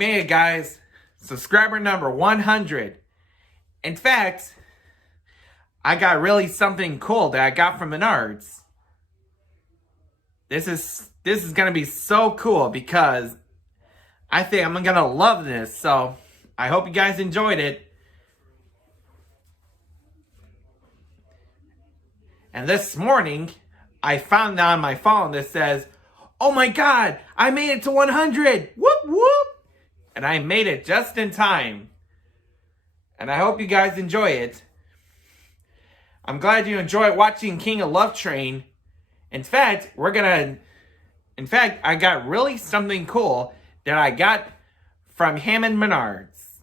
made it, guys. Subscriber number 100. In fact, I got really something cool that I got from Menards. This is gonna be so cool because I think I'm gonna love this. So I hope you guys enjoyed it. And this morning, I found on my phone that says, "Oh my God, I made it to 100! Whoop whoop!" And I made it just in time. And I hope you guys enjoy it. I'm glad you enjoyed watching King of Love Train. In fact, I got really something cool that I got from Hammond Menards.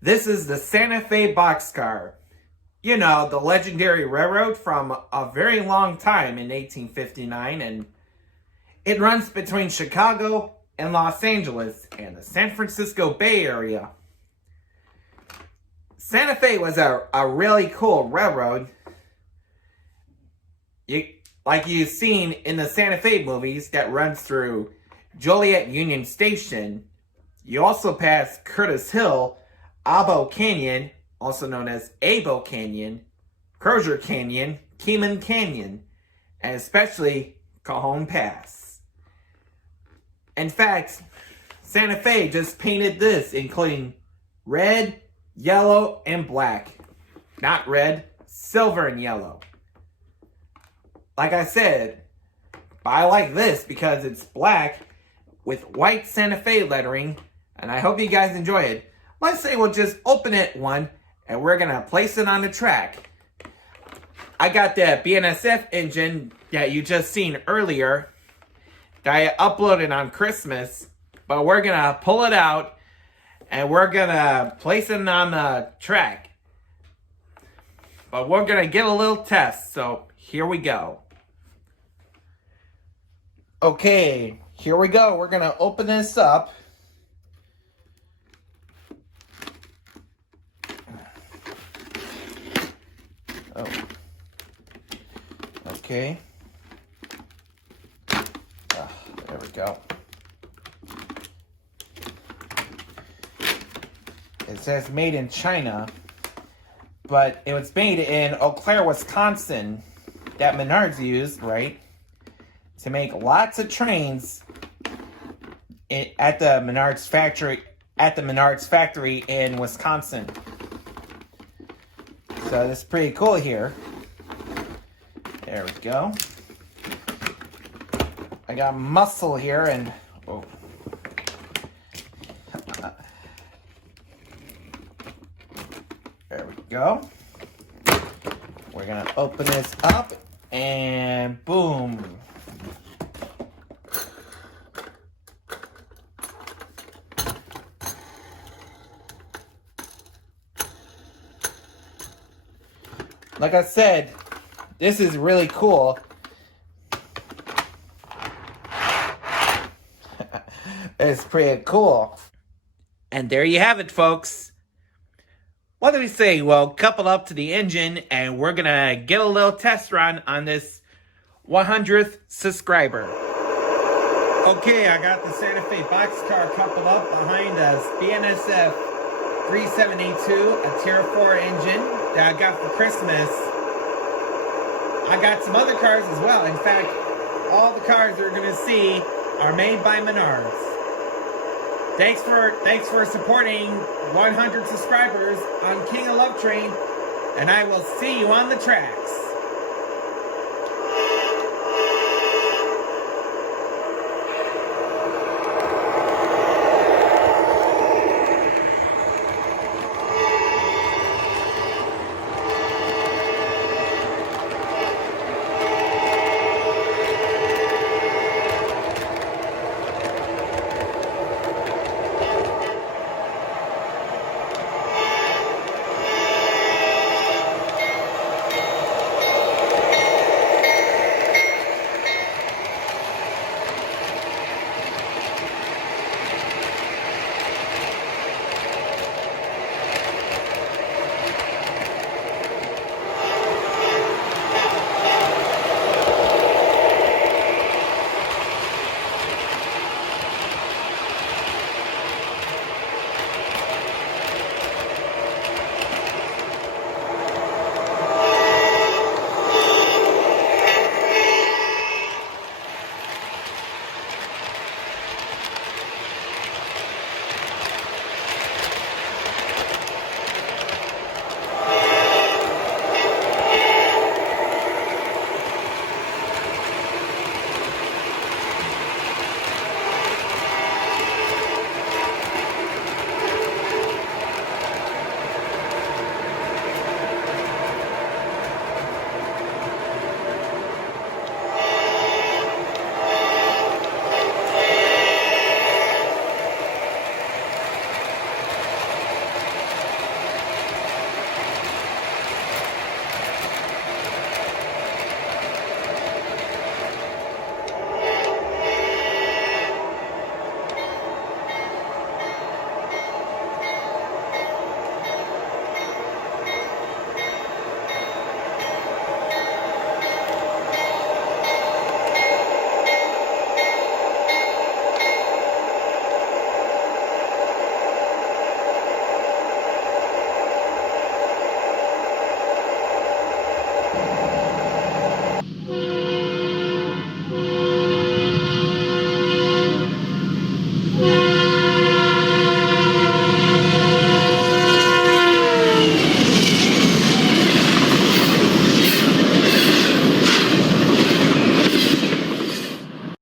This is the Santa Fe boxcar. You know, the legendary railroad from a very long time in 1859, and it runs between Chicago and Los Angeles and the San Francisco Bay Area. Santa Fe was a really cool railroad. Like you've seen in the Santa Fe movies that runs through Joliet Union Station. You also pass Curtis Hill, Abo Canyon, also known as Abo Canyon, Crozier Canyon, Keenan Canyon, and especially Cajon Pass. In fact, Santa Fe just painted this, including red, yellow, and black. Not red, silver and yellow. Like I said, I like this because it's black with white Santa Fe lettering, and I hope you guys enjoy it. Let's say we'll just open it one, and we're going to place it on the track. I got that BNSF engine that you just seen earlier that I uploaded on Christmas, but we're going to pull it out, and we're going to place it on the track. But we're going to get a little test, so here we go. Okay, here we go. We're going to open this up. Oh. Okay. There we go. It says made in China, but it was made in Eau Claire, Wisconsin, that Menards used, right, to make lots of trains at the Menards factory in Wisconsin. So this is pretty cool here. There we go. I got muscle here and oh. There we go. We're gonna open this up and boom. Like I said, this is really cool. It's pretty cool. And there you have it, folks. What do we say? Well, couple up to the engine, and we're gonna get a little test run on this 100th subscriber. Okay, I got the Santa Fe boxcar coupled up behind us BNSF 3782, a Tier 4 engine that I got for Christmas. I got some other cars as well. In fact, all the cars you're gonna see are made by Menards. Thanks for supporting 100 subscribers on King of Love Train, and I will see you on the tracks.